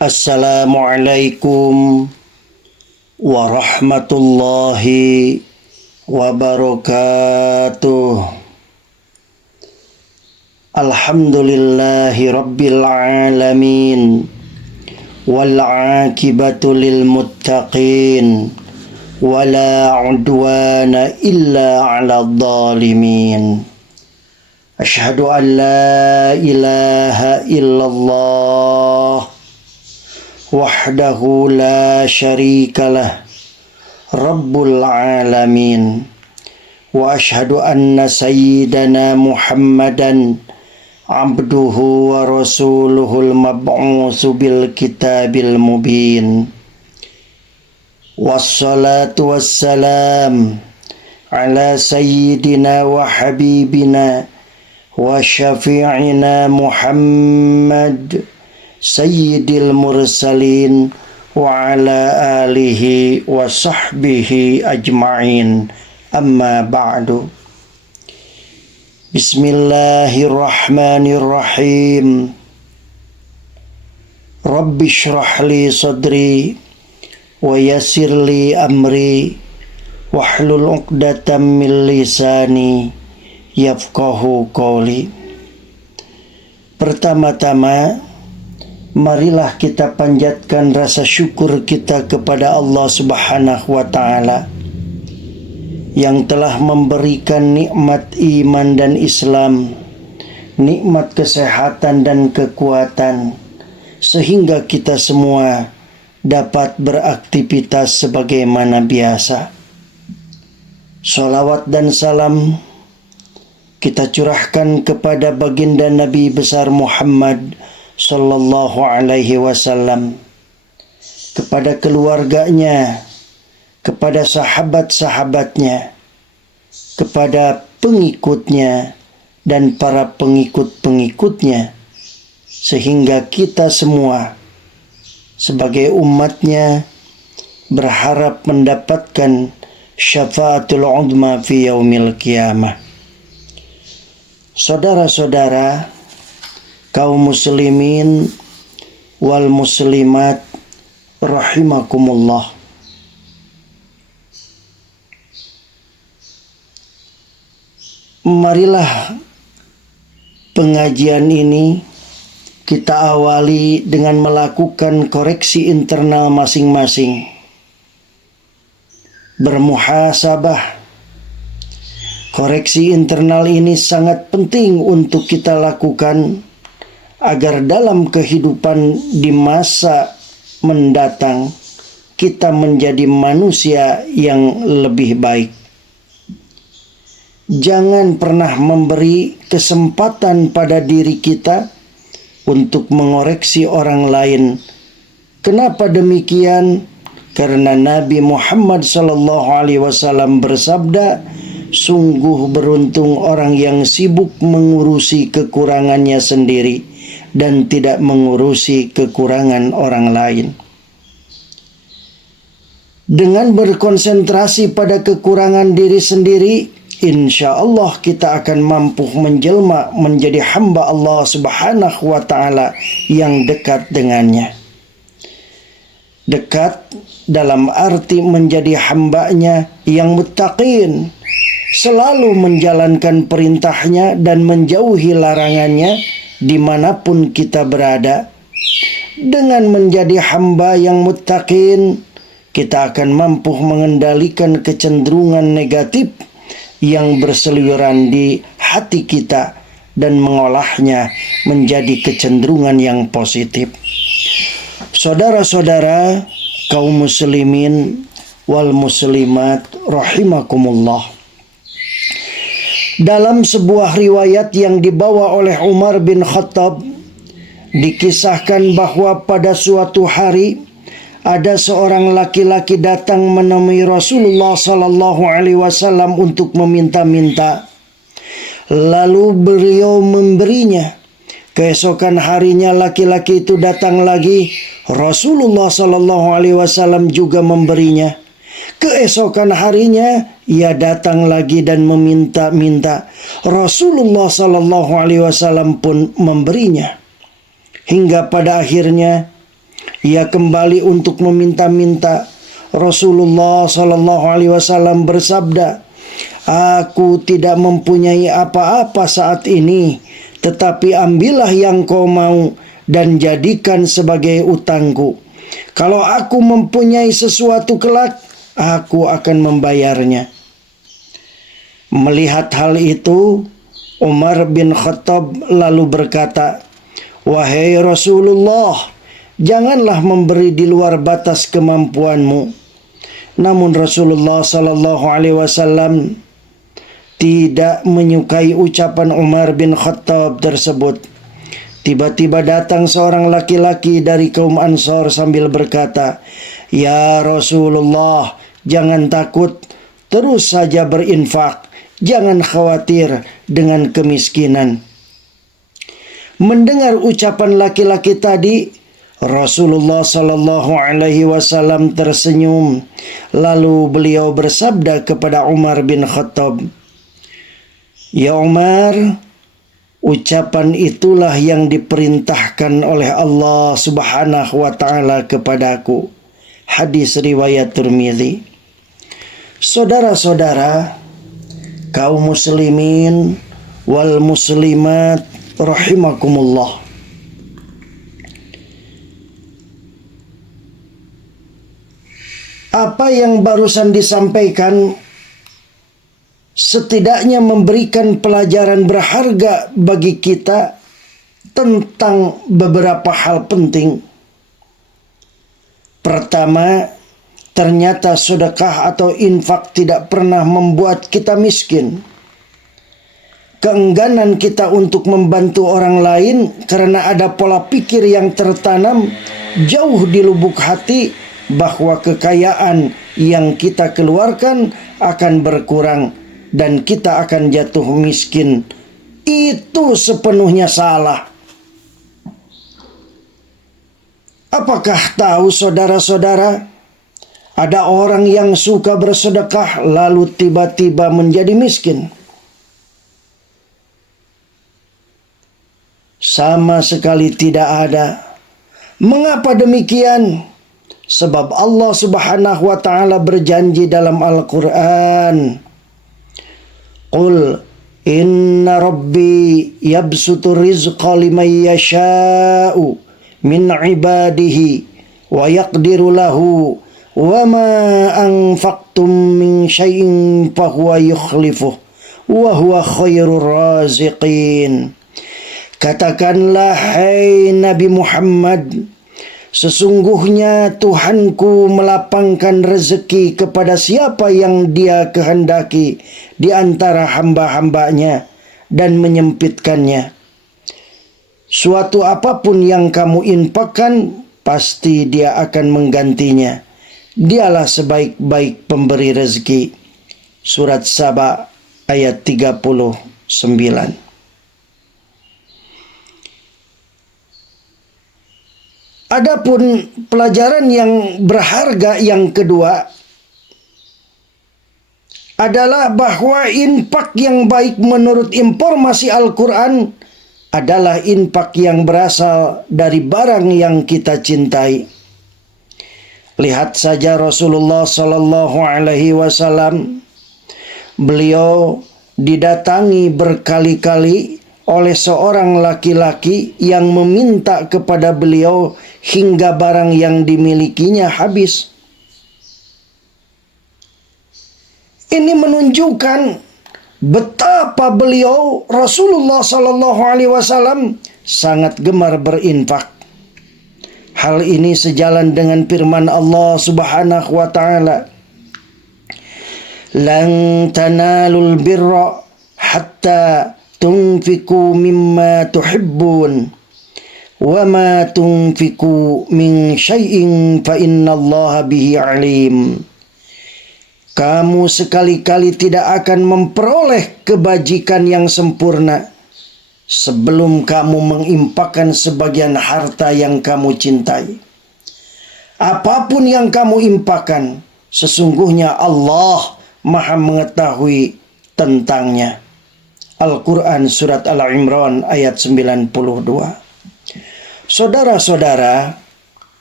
Assalamualaikum warahmatullahi wabarakatuh. Alhamdulillahi rabbil alamin, wal aqibatu lil muttaqin, wala udwana illa 'alal zalimin. Asyhadu an la ilaha illallah wahdahu la syarikalah rabbul alamin, wa asyhadu anna sayyidana Muhammadan abduhu wa rasuluhul mab'usu bil kitabil mubin. Wassalatu wassalam ala sayyidina wa habibina wa syafi'ina Muhammad sayyidil mursalin wa ala alihi wa sahbihi ajma'in, amma ba'du. Bismillahirrahmanirrahim. Rabbi shrah li sadri wa yassir li amri wahlul 'uqdatam min lisani yafqahu qawli. Pertama-tama, marilah kita panjatkan rasa syukur kita kepada Allah Subhanahu wa Ta'ala yang telah memberikan nikmat iman dan Islam, nikmat kesehatan dan kekuatan, sehingga kita semua dapat beraktivitas sebagaimana biasa. Salawat dan salam kita curahkan kepada baginda Nabi besar Muhammad sallallahu alaihi wasallam, kepada keluarganya, kepada sahabat-sahabatnya, kepada pengikutnya dan para pengikut-pengikutnya, sehingga kita semua sebagai umatnya berharap mendapatkan syafaatul uzma fi yaumil qiyamah. Saudara-saudara, kaum muslimin wal muslimat rahimakumullah. Marilah pengajian ini kita awali dengan melakukan koreksi internal masing-masing. Bermuhasabah. Koreksi internal ini sangat penting untuk kita lakukan agar dalam kehidupan di masa mendatang kita menjadi manusia yang lebih baik. Jangan pernah memberi kesempatan pada diri kita untuk mengoreksi orang lain. Kenapa demikian? Karena Nabi Muhammad SAW bersabda, sungguh beruntung orang yang sibuk mengurusi kekurangannya sendiri dan tidak mengurusi kekurangan orang lain. Dengan berkonsentrasi pada kekurangan diri sendiri, insya Allah kita akan mampu menjelma menjadi hamba Allah Subhanahu wa Ta'ala yang dekat dengannya. Dekat dalam arti menjadi hambanya yang muttaqin, selalu menjalankan perintahnya dan menjauhi larangannya dimanapun kita berada. Dengan menjadi hamba yang muttaqin, kita akan mampu mengendalikan kecenderungan negatif yang berseliweran di hati kita dan mengolahnya menjadi kecenderungan yang positif. Saudara-saudara, kaum muslimin wal muslimat rahimakumullah. Dalam sebuah riwayat yang dibawa oleh Umar bin Khattab, dikisahkan bahwa pada suatu hari ada seorang laki-laki datang menemui Rasulullah sallallahu alaihi wasallam untuk meminta-minta. Lalu beliau memberinya. Keesokan harinya laki-laki itu datang lagi. Rasulullah sallallahu alaihi wasallam juga memberinya. Keesokan harinya ia datang lagi dan meminta-minta. Rasulullah sallallahu alaihi wasallam pun memberinya. Hingga pada akhirnya Ia kembali untuk meminta-minta. Rasulullah Shallallahu Alaihi Wasallam bersabda, "Aku tidak mempunyai apa-apa saat ini, tetapi ambillah yang kau mau dan jadikan sebagai utangku. Kalau aku mempunyai sesuatu kelak, aku akan membayarnya." Melihat hal itu, Umar bin Khattab lalu berkata, "Wahai Rasulullah, janganlah memberi di luar batas kemampuanmu." Namun Rasulullah Sallallahu Alaihi Wasallam tidak menyukai ucapan Umar bin Khattab tersebut. Tiba-tiba datang seorang laki-laki dari kaum Ansor sambil berkata, "Ya Rasulullah, jangan takut, terus saja berinfak, jangan khawatir dengan kemiskinan." Mendengar ucapan laki-laki tadi, Rasulullah Sallallahu Alaihi Wasallam tersenyum. Lalu beliau bersabda kepada Umar bin Khattab, "Ya Umar, ucapan itulah yang diperintahkan oleh Allah Subhanahu wa Ta'ala kepadaku." Hadis riwayat Tirmidzi. Saudara-saudara, kaum muslimin wal muslimat rahimakumullah. Apa yang barusan disampaikan setidaknya memberikan pelajaran berharga bagi kita tentang beberapa hal penting. Pertama, ternyata sedekah atau infak tidak pernah membuat kita miskin. Keengganan kita untuk membantu orang lain karena ada pola pikir yang tertanam jauh di lubuk hati bahwa kekayaan yang kita keluarkan akan berkurang dan kita akan jatuh miskin. Itu sepenuhnya salah. Apakah tahu saudara-saudara, ada orang yang suka bersedekah lalu tiba-tiba menjadi miskin? Sama sekali tidak ada. Mengapa demikian? Sebab Allah Subhanahu wa Ta'ala berjanji dalam Al-Quran, "Qul inna rabbi yabsutu rizqa liman yasha'u min ibadihi wa yaqdiru lahu wa ma anfaqtum min syai'in fahuwa yukhlifuh wa huwa khairur raziqin." Katakanlah, hai Nabi Muhammad, sesungguhnya Tuhanku melapangkan rezeki kepada siapa yang Dia kehendaki di antara hamba-hambanya dan menyempitkannya. Suatu apapun yang kamu infakkan, pasti Dia akan menggantinya. Dialah sebaik-baik pemberi rezeki. Surat Saba ayat 39. Adapun pelajaran yang berharga yang kedua adalah bahwa infak yang baik menurut informasi Al-Quran adalah infak yang berasal dari barang yang kita cintai. Lihat saja Rasulullah Sallallahu Alaihi Wasallam, beliau didatangi berkali-kali oleh seorang laki-laki yang meminta kepada beliau hingga barang yang dimilikinya habis. Ini menunjukkan betapa beliau Rasulullah Sallallahu Alaihi Wasallam sangat gemar berinfak. Hal ini sejalan dengan firman Allah Subhanahu wa Ta'ala, "Lan tanalul birra hatta tunfiku mimma tuhibbun wa ma tunfiku min syai'in fa innallaha bihi alim." Kamu sekali-kali tidak akan memperoleh kebajikan yang sempurna sebelum kamu menginfakkan sebagian harta yang kamu cintai. Apapun yang kamu infakkan, sesungguhnya Allah Maha mengetahui tentangnya. Al-Quran Surat Al-Imran ayat 92. Saudara-saudara,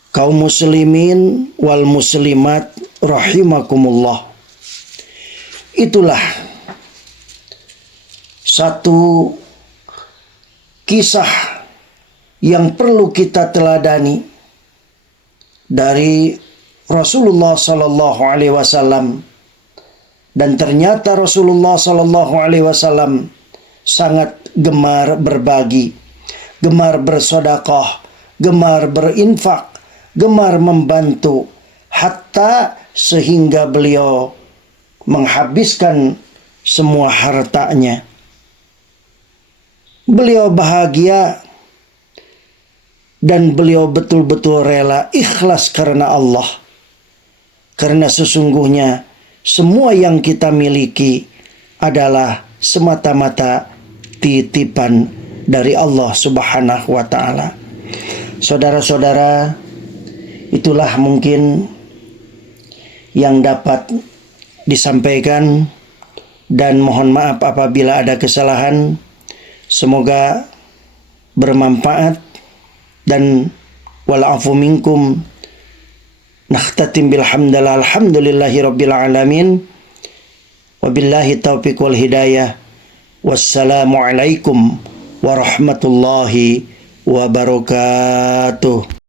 kaum muslimin wal muslimat rahimakumullah. Itulah satu kisah yang perlu kita teladani dari Rasulullah sallallahu alaihi wasallam. Dan ternyata Rasulullah sallallahu alaihi wasallam sangat gemar berbagi, gemar bersedekah, gemar berinfak, gemar membantu, hatta sehingga beliau menghabiskan semua hartanya. Beliau bahagia dan beliau betul-betul rela ikhlas karena Allah. Karena sesungguhnya semua yang kita miliki adalah semata-mata titipan dari Allah Subhanahu wa taala. Saudara-saudara, itulah mungkin yang dapat disampaikan, dan mohon maaf apabila ada kesalahan. Semoga bermanfaat dan wal'afu minkum. Nakhtatim bilhamdalillah, alhamdulillahi rabbil alamin, wabillahi taufiq wal hidayah. Wassalamualaikum warahmatullahi wabarakatuh.